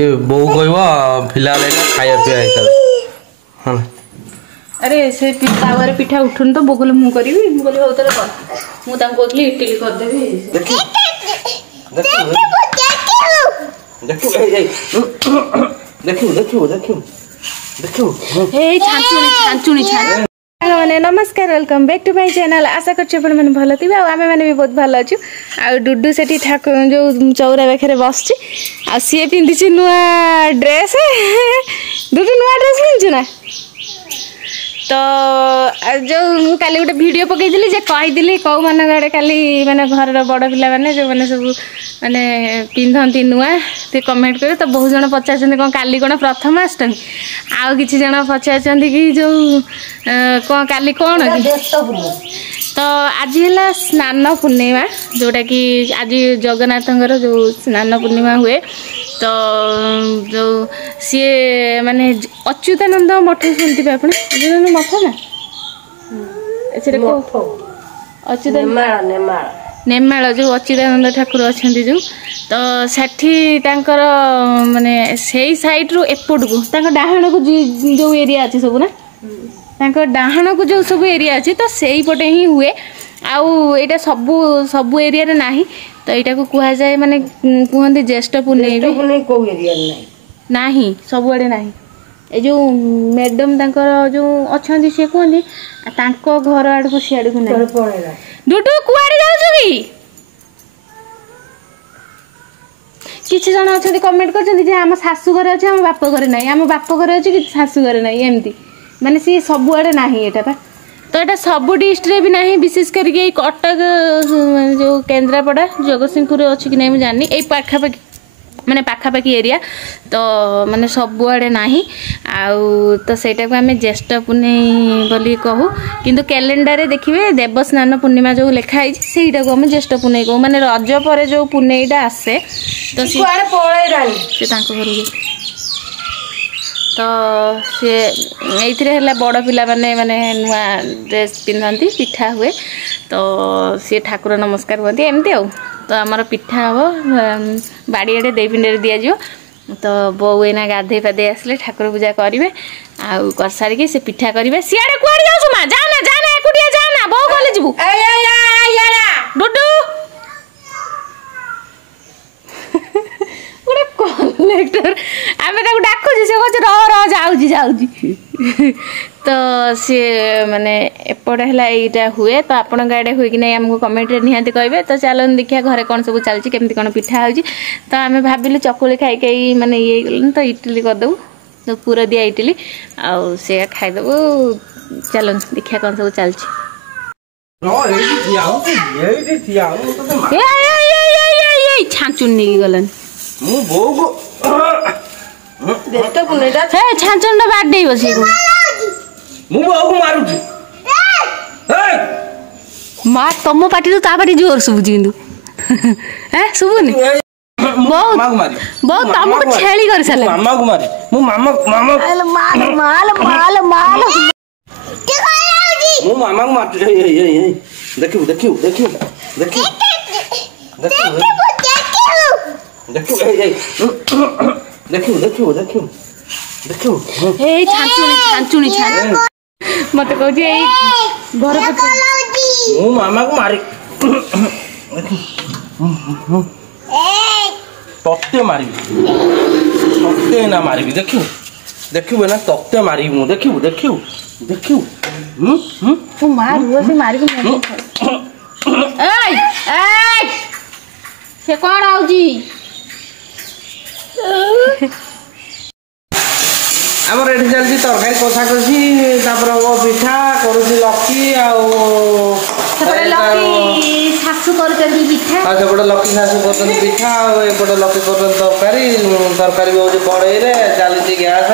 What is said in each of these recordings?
ये बोऊ कहब फिलहाल खाया पिया हाँ अरे से तावारे पिठा उठुन तो बोगले मु करबी मु कहली हो तले कर मु ताम कहली इडली कर देबी देखो ए छांचुनी माने नमस्कार welcome back to my channel आशा करछ आपण माने भलो थिबे आ आमे माने भी बहुत भलो अछु आ डुडू सेठी ठाकुर जो चौरा पाखरे बसछि आ सिए पिंदी छि नुआ ड्रेस डुडू नुआ ड्रेस पिंछु ना तो जो काली गोटे वीडियो पकईली जे कहीदी कौ मान आड़े काली माने घर बड़ पिला माने जो माने सब माने पिंधती नुआ ते कमेंट करे तो बहुत जन पचार कौन काली कौन प्रथम अष्टमी आउ कि जन पचार कि जो कौन काली कौन तो आज है स्नान पूर्णिमा जोटा कि आज जगन्नाथ जो स्नान पूर्णिमा हुए तो जो सी माने अच्युतानंद मठ सुनते आप मठ ना नेमाल जो अच्युतानंद ठाकुर अच्छा जो तो सेठी माने से साइड रू एपट को डाहाण को जो एरिया अच्छे सब ना डाहाण को जो सब एरिया अच्छे तो से पटे ही हुए आउ एटा सबू एरिया रे नाही तो एटा को कुहा जाए माने कहते ज्येष्ठ पुण्य को एरिया नाही सबुआड़े नाही ए जो मैडम तांकर जो अच्छा सी कहते तांको घर आड़ को सियाड़ को नहीं डुडू कुआड़े जाउछु की किछि जण अच्छा कमेंट करछन्ती जे हम सासू घर अछि हम बाप घर नाही हम बाप घर अछि कि सासू घर नाही एमती माने सी सबुआड़े नाही एटा बा तो यहाँ सबू डिस्ट्रिक्ट भी ना विशेष करके कटक जो केन्द्रापड़ा जगतसिंहपुर अच्छी कि नहीं मुझे जानी यही पाखापाखि माने पाखापाखि एरिया तो माने सबुआड़े ना तो सहीटा को आम ज्येष्ठ पुण्य बोली कहू किंतु कैलेंडर देखिए देवस्नान पूर्णिमा जो लिखाई से आम ज्येष्ठ पुण्य कहू माने रज पर जो पुण्यटा आसे तो सी घर तो सी ये बड़ पिला माने माने नुआ ड्रेस पिंधती पिठा हुए तो सी ठाकुर नमस्कार हुए एमती आउ तो आमर पिठा हम बाड़ीआड़े दे पिंडे दिज्व तो बो एना गाधे पाधे आसले ठाकुर पूजा करेंगे आउ कर सारिकी से पिठा करेंगे सियाड़े कुआड़े जाऊ माँ जाना जाना एकुटिया जाना बो कहले जीवु डुडू कलेक्टर आम डाकुची से कह रही जाऊँ तो सी माने एपटे है यहाँ हुए तो आपण आड़े हुए कि नहीं आमको कमेंट निहाती कहे तो चलो देखिए घरे कौन सब चलती केमती कौन पिठा हो तो आम भाविलु चकुली खाई माने ये तो इडली करदेबू तो पूरा दिया इडली आउ से खाईदेबू चलो देखिए कौन सब चलती छांचुन नहीं गलन छांचन बाडे बस माँ तुम पार्टी तो पार्टी जोर शुभुची किंतु शुभुनी बहुत तुमको छेली कर साले मामा को मारी मु मामा मामा माल माल माल माल मु मामा को मार देखियो देखियो देखियो देखियो देखियो देखियो देखियो देखियो देखियो ए छांचुनी मत कहू जे घर मु मामा को मारी तत्ते मारी तत्ते ना मारी देखियो देखियो ना तत्ते मारी मु देखियो देखियो देखियो तू मार वो से मारी को ए से कौन आउजी आमर ये चलती तरकारी कषा कषी पिठा करुची लकी आते शाशु कर पिठा सेपटे लकी शाशु कर पिठा एपटे लकी कर तरकारी तरकारी भी हूँ कड़े चली गैस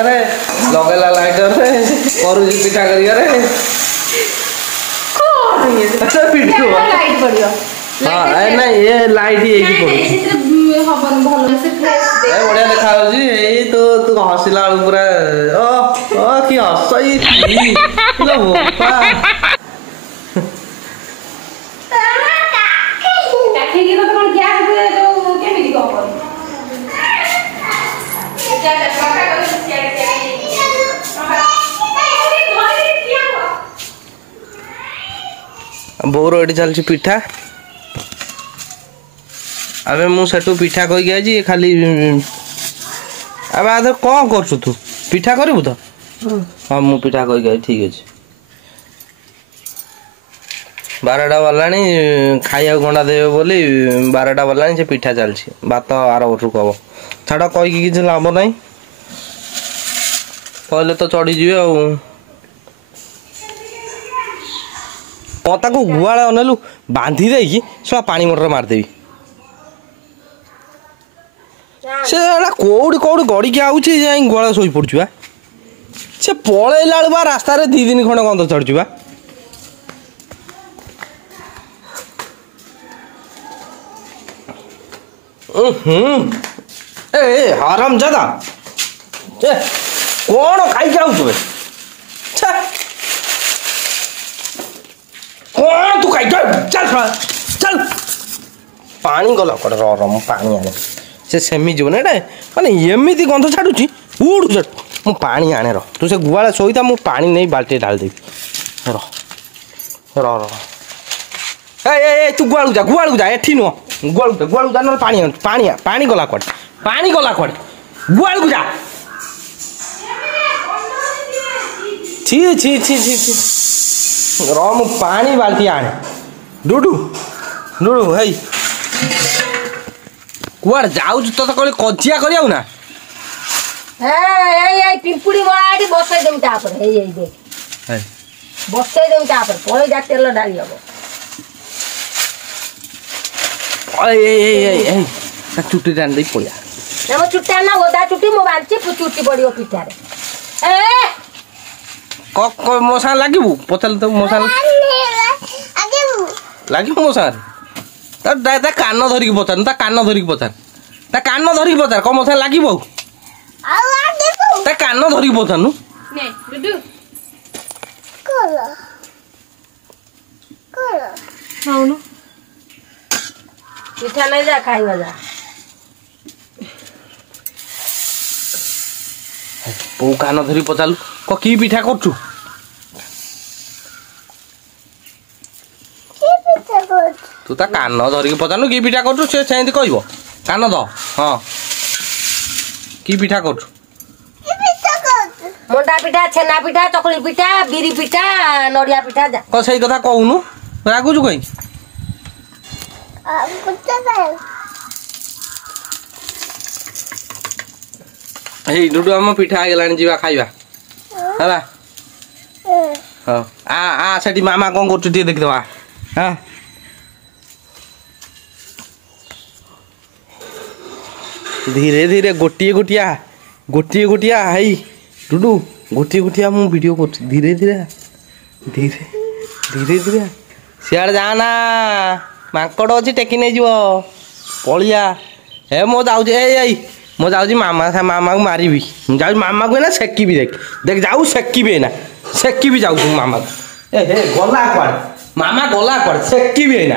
लगेला लाइटर करुची पिठा कर ये लाइट बढ़िया देखा तो तू हसिला पूरा कि हस बोर एटी चलची पिठा अबे मु सेटू पिठा कहि आजी खाली अब आधे कौन कर तू पिठा करू तो हाँ मु पिठा कही ठीक अच्छे 12टा वालानी खाइया गंडा देवे बोली 12टा वालानी से पिठा चलची भात आर वर्ष को हम छाड़ कहीकि किसी लाभ ना कहले तो चढ़ी जी आता को गुआल अनेलु बांधी देकी सब पानी मोटर मारदेवी से कौड़ी कौड़ी गड़ी के आउची जाई गुआल सोई पड़छु से पळेला बा रास्ता रे 2 दिन खंड गंध चढ़छु बा ए हराम जादा ए कौन खाई के आउछु बे छे कौन तू खाई चल चल पानी गला कर रम पानी आने से सेमी जो ना माने एमती गंध छाड़ुची उड़ मु पानी आने रो तू से गुआला सोईता मु पानी नहीं बाल्टी डाल देवी रो रो रो ए तू गुआलू जा एठी नो गुआलू जा न पानी पानी गला कर गुआलू जा छी छी छी छी छी रो मु पानी बाल्टी आने डुडू डुडू हेई कुआड़ जाऊ तो कहले कजिया करियाउ ना पिंपुड़ी बड़ी बसई देम तापर हे ये देख बसई देम तापर पळे जा तेल डाली हबो ए चुट्टी डाल दे पड़िया ना चुट्टा ना ओदा चुट्टी मो बांची चुट्टी पड़ियो पिठारे ए क मोसा लागिबु पचल तो मोसा लागिबु मोसा ता कान धरिक पचार ता कान धरिक पचार क मोसा लागिबु ता कान धरिक पचार नु ने डुडू खाउनु पिठा नहीं जा खाइबा जा पो कान धरि पचालु क की पिठा करछु तू ता कान धरिक पचानु की पिठा करछु से सेंती कहबो कान द हां की पिठा करछु मोंडा पिठा छेना पिठा चकली पिठा बिरी पिठा नड़िया पिठा जा क सही कथा कहउनु रागुजु कहि हे डुडू हम पिठा आ गेलानी जीवा खाइबा हला हां आ सेठी मामा कोन करछु टी देख दवा हां धीरे धीरे गोटिए गोटिया हाई डुडू गोटिए गोटिया मु वीडियो कर धीरे धीरे धीरे धीरे धीरे सियाड़ जाना मांकड़ अच्छी टेकी नहीं जीव पलिया हे मो जाऊँ मो जाऊँ मामा को मारी जाऊँ मामा को ना सेकी भी देख जाऊ सेकी भी ना सेकी भी जाऊँ मामा को ए हे गला कुआड़े मामा गला कुआड़े सेकी भी ना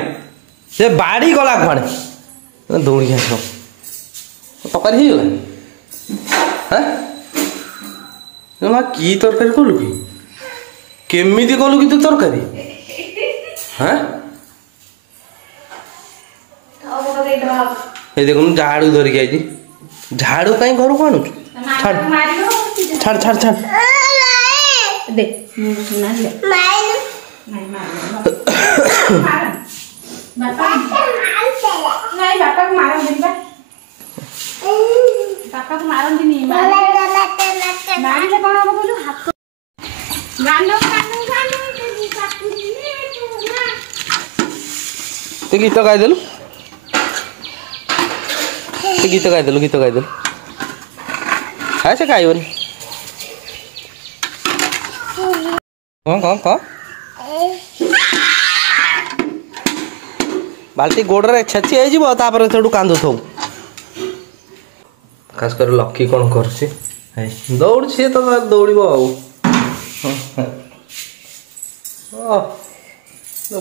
से बाड़ी गला कुआड़े दौड़ी आस तकारी ही हाँ कि तरकारी कलु कि केमिति कलु कि तू तरकारी हाँ ये देखो झाड़ू धरिक आई झाड़ू कहीं घर को आणु छाड़ छाड़ छाड़ छाड़ दे सुना ले बापा को मारन दिबा बापा को मारन दिनी मारिले कोन हो बोलू हाथ गानो ते गीत गाई देलु गीत गाई देलु हाँ से गायबनी कौन बाल्टी गोड़े छेची होपर से कांदु थो खास कर लकी कौन कर दौड़ सी तो दौड़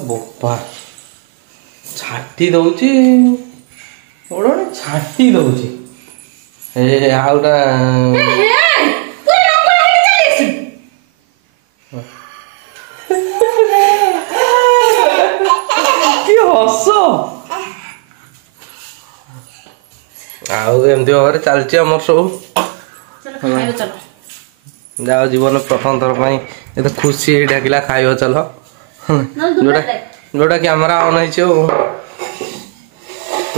बोपा छाटी दौची छाटी दौची ए आउटा आउ एमती भाव चलती आमर सब जाओ जीवन प्रथम थर ये तो खुशी डाकिला खाइब चल जोटा जोटा कैमेरा ऑन हो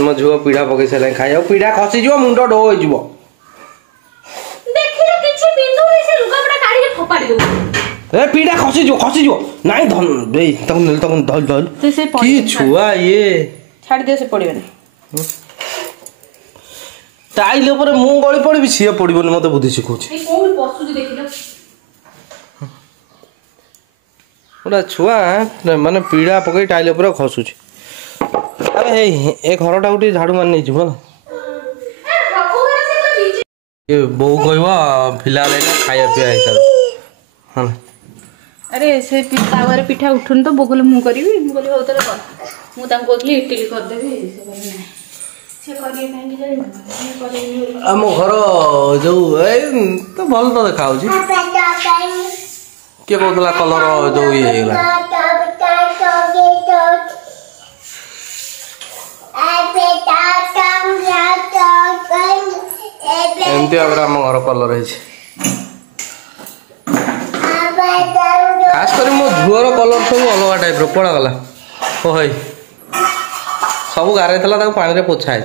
मो झुआ पीढ़ा पकई सारे खाई पीढ़ा खसीज मुंड डो हो पीढ़ा खसीज नाई धन धल धल कि छुआ ये छाड़ दियो से पड़िबे टाइल ऊपर मु गली पड़बी सी पड़बनी मत बुद्धि शिखौ गोटा छुआ माने पीढ़ा पकई टाइल ऊपर खसुच अरे ए घरटा गोटे झाड़ू मार नहीं भल ये बो कह फिलहाल खाया पिया हिसाब हाँ अरे से तावारे पिठा उठुन तो बोगले मु करबी मु कहली हो तले कर मु तांको कहली इडली कर देबी से कहली नहीं से करिए काहे जाई आम घर जो ए तो भल तो देखा किए कहला कलर जो ये एमती भाव आम घर कलर है खास कर मो झुअर कलर सब अलग टाइप पड़ा गला ओ है सब गारे पानी पोछा है।